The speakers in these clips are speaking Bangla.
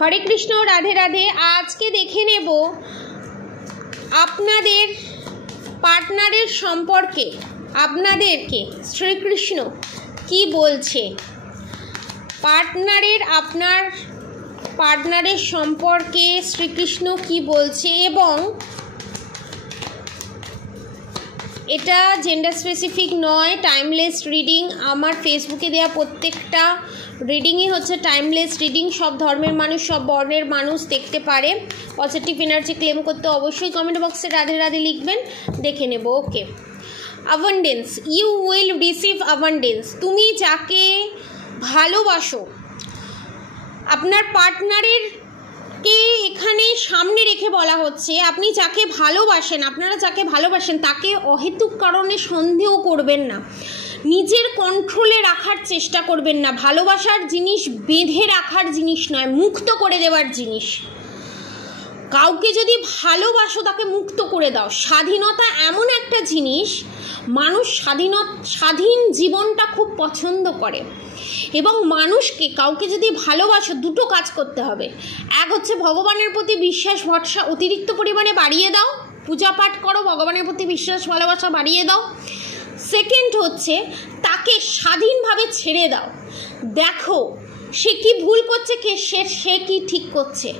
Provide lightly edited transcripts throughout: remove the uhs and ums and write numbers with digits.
হরে কৃষ্ণ, রাধে রাধে। আজকে দেখে নেব আপনাদের পার্টনারের সম্পর্কে আপনাদেরকে শ্রীকৃষ্ণ কি বলছে। আপনার পার্টনারের সম্পর্কে শ্রীকৃষ্ণ কি বলছে, এবং এটা জেন্ডার স্পেসিফিক নয়, টাইমলেস রিডিং। আমার ফেসবুকে দেওয়া প্রত্যেকটা রিডিংই হচ্ছে টাইমলেস রিডিং। সব ধর্মের মানুষ, সব বর্ণের মানুষ দেখতে পারে। পজিটিভ এনার্জি ক্লেম করতে অবশ্যই কমেন্ট বক্সে রাধে রাধে লিখবেন, দেখে নেব। Okay, abundance, you will receive abundance. তুমি যাকে ভালোবাসো, আপনার পার্টনারের কে এখানে সামনে রেখে বলা হচ্ছে, আপনি যাকে ভালোবাসেন, আপনারা যাকে ভালোবাসেন তাকে অহেতুক কারণে সন্দেহ করবেন না, নিজের কন্ট্রোলে রাখার চেষ্টা করবেন না। ভালোবাসার জিনিস বেঁধে রাখার জিনিস নয়, মুক্ত করে দেওয়ার জিনিস। কাউকে যদি ভালোবাসো তাকে মুক্ত করে দাও। স্বাধীনতা এমন একটা জিনিস, মানুষ স্বাধীন জীবনটা খুব পছন্দ করে, এবং মানুষকে কাউকে যদি ভালোবাসো দুটো কাজ করতে হবে। এক হচ্ছে ভগবানের প্রতি বিশ্বাস ভরসা অতিরিক্ত পরিমাণে বাড়িয়ে দাও, পূজা পাঠ করো, ভগবানের প্রতি বিশ্বাস ভালোবাসা বাড়িয়ে দাও। সেকেন্ড হচ্ছে তাকে স্বাধীনভাবে ছেড়ে দাও, দেখো সে কি ভুল করছে, সে কি ঠিক করছে।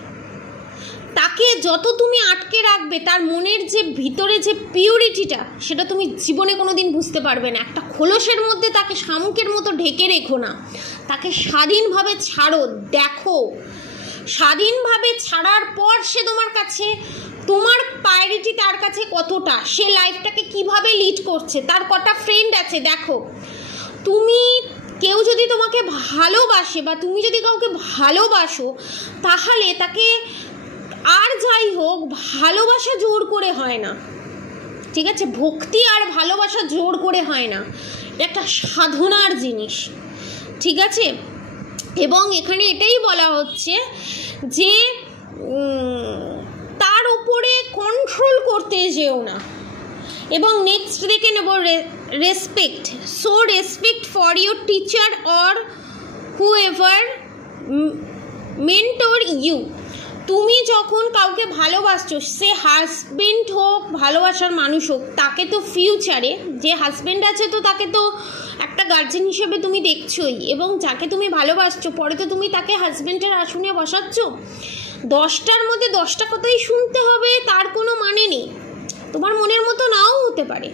তাকে যত তুমি আটকে রাখবে, তার মনের যে ভিতরে যে পিউরিটিটা, সেটা তুমি জীবনে কোনো দিন বুঝতে পারবে না। একটা খোলসের মধ্যে তাকে শামুকের মতো ঢেকে রেখো না, তাকে স্বাধীনভাবে ছাড়ো। দেখো স্বাধীনভাবে ছাড়ার পর সে তোমার কাছে, তোমার প্রায়োরিটি তার কাছে কতটা, সে লাইফটাকে কিভাবে লিড করছে, তার কটা ফ্রেন্ড আছে। দেখো তুমি, কেউ যদি তোমাকে ভালোবাসে বা তুমি যদি কাউকে ভালোবাসো, তাহলে তাকে আর যাই হোক ভালোবাসা জোর করে হয় না, ঠিক আছে? ভক্তি আর ভালোবাসা জোর করে হয় না, একটা সাধনার জিনিস, ঠিক আছে? এবং এখানে এটাই বলা হচ্ছে যে তার উপরে কন্ট্রোল করতে যেও না। এবং নেক্সট দেখে নেব respect. So respect for your teacher or whoever mentor you. তুমি যখন কাউকে ভালোবাসছো, সে হাজবেন্ড হোক, ভালোবাসার মানুষ হোক, তাকে তো ফিউচারে, যে হাজবেন্ড আছে তো তাকে তো একটা গার্জেন হিসেবে তুমি দেখছোই, এবং যাকে তুমি ভালোবাসছো পরে তো তুমি তাকে হাজবেন্ডের আসনে বসাচ্ছ। 10টার মধ্যে 10টা কথাই শুনতে হবে তার কোনো মানে নেই, তোমার মনের মতো নাও হতে পারে।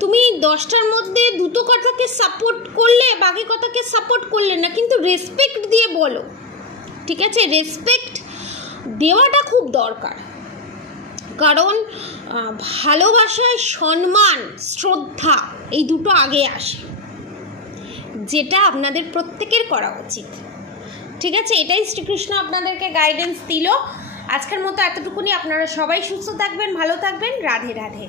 তুমি 10টার মধ্যে দুটো কথাকে সাপোর্ট করলে, বাকি কথাকে সাপোর্ট করলে না, কিন্তু রেসপেক্ট দিয়ে বলো, ঠিক আছে? রেসপেক্ট দেওয়াটা খুব দরকার, কারণ ভালোবাসায় সম্মান শ্রদ্ধা এই দুটো আগে আসে, যেটা আপনাদের প্রত্যেকের করা উচিত, ঠিক আছে? এটাই শ্রীকৃষ্ণ আপনাদেরকে গাইডেন্স দিল। আজকের মতো এতটুকুনি। আপনারা সবাই সুস্থ থাকবেন, ভালো থাকবেন। রাধে রাধে।